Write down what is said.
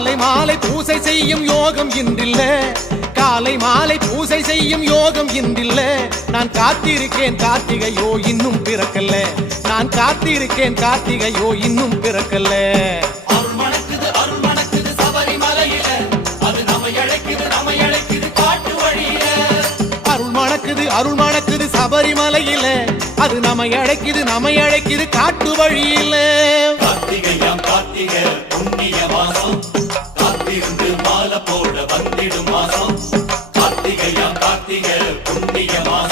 காலை மாலை பூசை செய்யும் யோகம் இன்றில்ல, காலை மாலை பூசை செய்யும் யோகம் இன்றில்ல. நான் காத்திருக்கேன் கார்த்திகையோ இன்னும் பிறக்கல்ல, நான் காத்திருக்கேன் கார்த்திகையோ இன்னும் பிறக்கல்ல. அருள் மணக்குது அருள் மணக்குது சபரிமலையில, அது நம்மை அழைக்குது நம்மை அழைக்குது காட்டு வழியில. அருள் மணக்குது அருள் மணக்குது சபரிமலையில, அது நம்மை அழைக்குது நம்மை அழைக்குது காட்டு வழியில. கார்த்திகையாம் கார்த்திகை புண்ணிய மாசம், காத்திருந்து மாலை போட வந்திடும் மாசம். கார்த்திகையாம் கார்த்திகை புண்ணிய மாசம்.